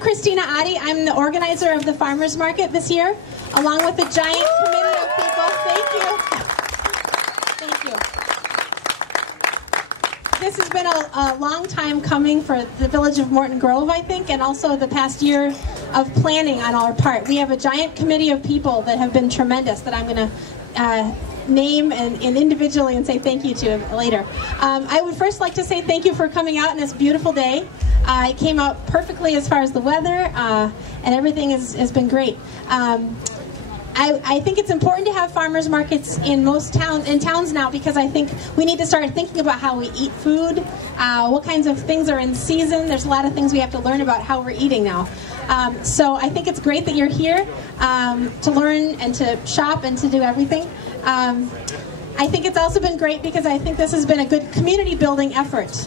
Christina Adi. I'm the organizer of the Farmers Market this year, along with a giant committee of people. Thank you. Thank you. This has been a long time coming for the village of Morton Grove, I think, and also the past year of planning on our part. We have a giant committee of people that have been tremendous that I'm going to name and individually and say thank you to later. I would first like to say thank you for coming out on this beautiful day. It came out perfectly as far as the weather, and everything has been great. I think it's important to have farmers markets in most towns now, because I think we need to start thinking about how we eat food, what kinds of things are in season. There's a lot of things we have to learn about how we're eating now. So I think it's great that you're here to learn and to shop and to do everything. I think it's also been great because I think this has been a good community building effort.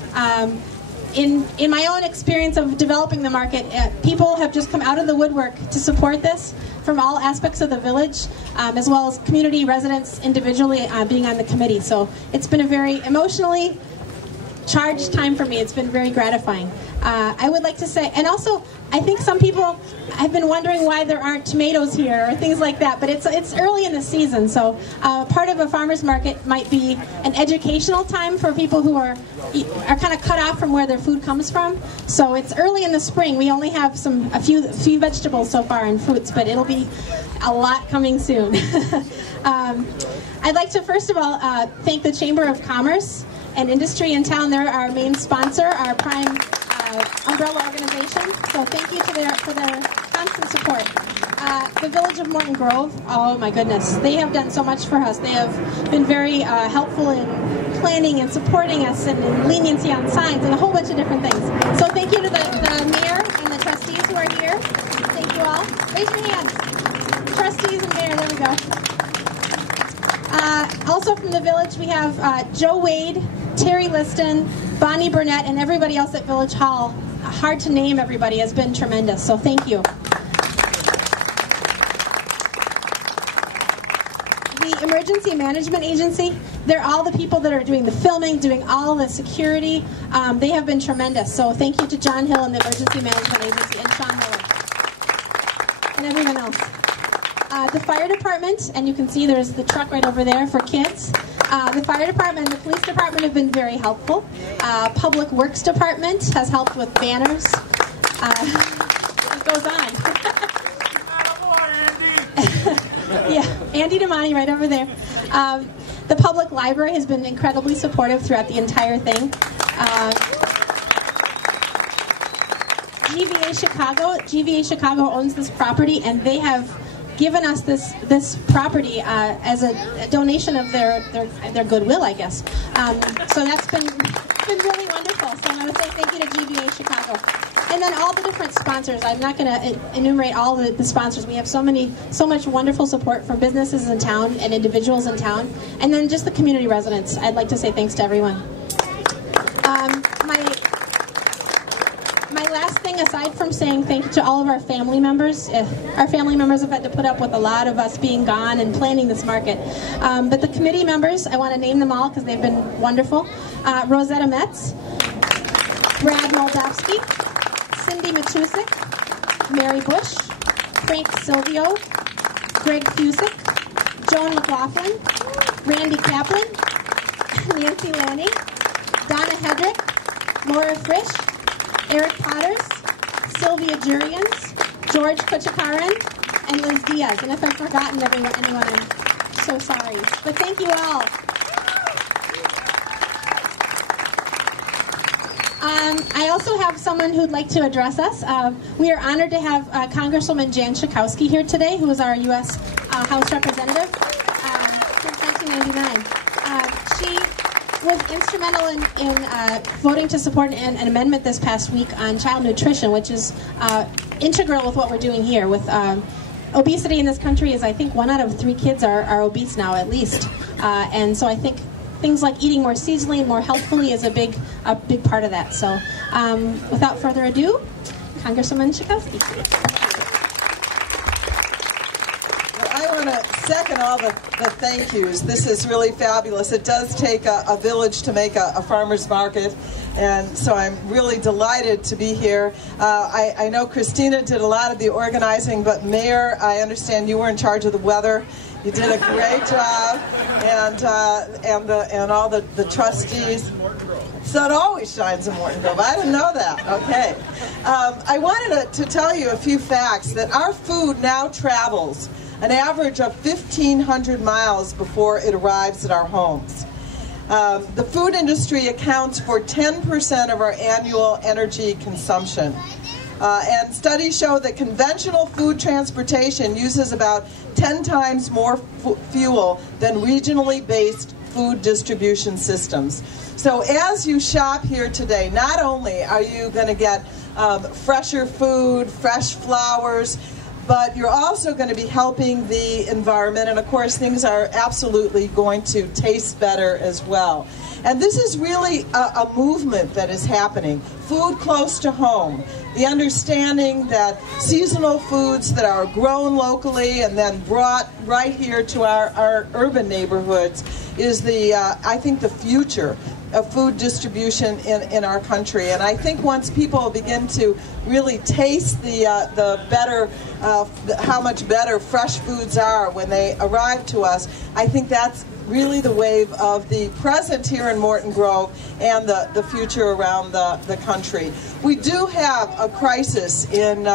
In my own experience of developing the market, people have just come out of the woodwork to support this from all aspects of the village, as well as community residents individually being on the committee. So it's been a very emotionally charged time for me. It's been very gratifying. I would like to say, and also, I think some people have been wondering why there aren't tomatoes here or things like that, but it's early in the season, so part of a farmer's market might be an educational time for people who are kind of cut off from where their food comes from. So it's early in the spring. We only have a few vegetables so far and fruits, but it'll be a lot coming soon. I'd like to first of all thank the Chamber of Commerce and Industry in town. They're our main sponsor, our prime umbrella organization. So thank you for their constant support. The Village of Morton Grove, oh my goodness, they have done so much for us. They have been very helpful in planning and supporting us, and in leniency on signs and a whole bunch of different things. So thank you to the mayor and the trustees who are here. Thank you all. Raise your hands. Trustees and mayor, there we go. Also from the village, we have Joe Wade, Terry Liston, Bonnie Burnett, and everybody else at Village Hall. Hard to name everybody, has been tremendous, so thank you. The Emergency Management Agency, they're all the people that are doing the filming, doing all the security. They have been tremendous, so thank you to John Hill and the Emergency Management Agency, and Sean Miller, and everyone else. The fire department, and you can see there's the truck right over there for kids. The fire department and the police department have been very helpful. Public Works Department has helped with banners. It goes on. Yeah, Andy Damani right over there. The public library has been incredibly supportive throughout the entire thing. GVA Chicago owns this property, and they have given us this property as a donation of their goodwill, I guess. So that's been really wonderful. So I want to say thank you to GVA Chicago. And then all the different sponsors. I'm not going to enumerate all the sponsors. We have so much wonderful support from businesses in town and individuals in town. And then just the community residents. I'd like to say thanks to everyone. My last thing, aside from saying thank you to all of our family members have had to put up with a lot of us being gone and planning this market. But the committee members, I want to name them all because they've been wonderful. Rosetta Metz, Brad Moldavsky, Cindy Matusik, Mary Bush, Frank Silvio, Greg Fusick, Joan McLaughlin, Randy Kaplan, Nancy Lanny, Donna Hedrick, Laura Frisch, Eric Potters, Sylvia Jurians, George Kuchikaran, and Liz Diaz. And if I've forgotten anyone, I'm so sorry. But thank you all. I also have someone who'd like to address us. We are honored to have Congresswoman Jan Schakowsky here today, who is our U.S. House Representative since 1999. She was instrumental in voting to support an amendment this past week on child nutrition, which is integral with what we're doing here. With obesity in this country is, I think, 1 out of 3 kids are obese now, at least. And so I think things like eating more seasonally and more healthfully is a big part of that. So without further ado, Congresswoman Schakowsky. Well, I want to second all the thank yous. This is really fabulous. It does take a village to make a farmer's market, and so I'm really delighted to be here. I know Christina did a lot of the organizing, but Mayor, I understand you were in charge of the weather. You did a great job, and all the trustees. So it always shines in Morton Grove. I didn't know that. Okay. I wanted to tell you a few facts that our food now travels an average of 1,500 miles before it arrives at our homes. The food industry accounts for 10% of our annual energy consumption. And studies show that conventional food transportation uses about 10 times more fuel than regionally based food distribution systems. So as you shop here today, not only are you going to get fresher food, fresh flowers, but you're also going to be helping the environment, and of course things are absolutely going to taste better as well. And this is really a movement that is happening. Food close to home. The understanding that seasonal foods that are grown locally and then brought right here to our urban neighborhoods is I think the future of food distribution in our country. And I think once people begin to really taste the better, how much better fresh foods are when they arrive to us, I think that's really the wave of the present here in Morton Grove and the future around the country. We do have a crisis in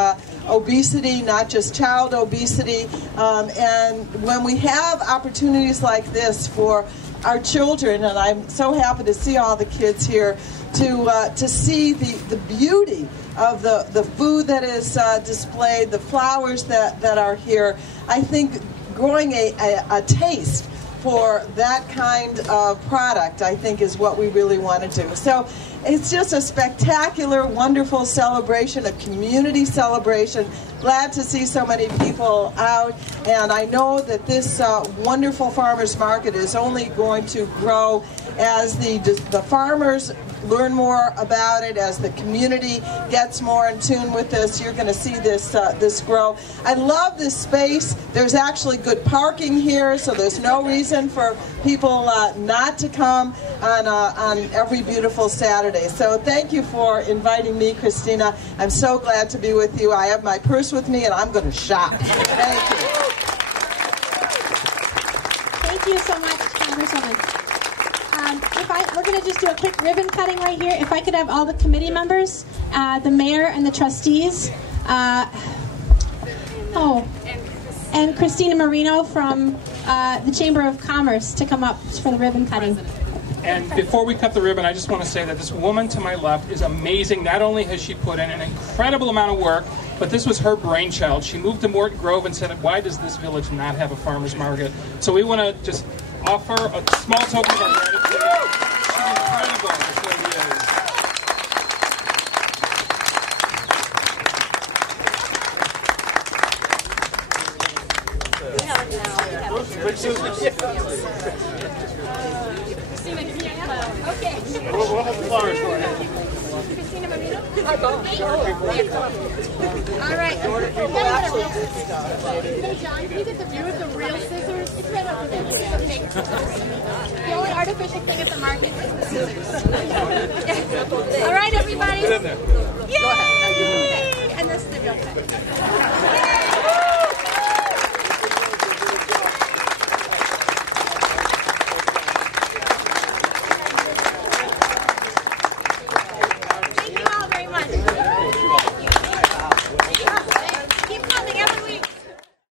obesity, not just child obesity, and when we have opportunities like this for our children, and I'm so happy to see all the kids here, to see the beauty of the food that is displayed, the flowers that are here. I think growing a taste for that kind of product, I think, is what we really want to do. So it's just a spectacular, wonderful celebration, a community celebration. Glad to see so many people out, and I know that this wonderful farmers market is only going to grow as the farmers learn more about it, as the community gets more in tune with this. You're going to see this grow. I love this space. There's actually good parking here, so there's no reason for people not to come on every beautiful Saturday. So thank you for inviting me, Christina. I'm so glad to be with you. I have my purse with me, and I'm going to shop. Thank you. Thank you so much, Congresswoman. We're going to just do a quick ribbon cutting right here. If I could have all the committee members, the mayor and the trustees, and Christina Marino from the Chamber of Commerce to come up for the ribbon cutting. And before we cut the ribbon, I just want to say that this woman to my left is amazing. Not only has she put in an incredible amount of work, but this was her brainchild. She moved to Morton Grove and said, why does this village not have a farmer's market? So we want to just offer a small token of our gratitude. She's incredible. This lady is. Okay. We'll have the flowers for you. Christina Marino? All right. Hey, John, can you get the view with the real scissors? It's right over there. The only artificial thing at the market is the scissors. All right, everybody. Yay! And this is the real thing.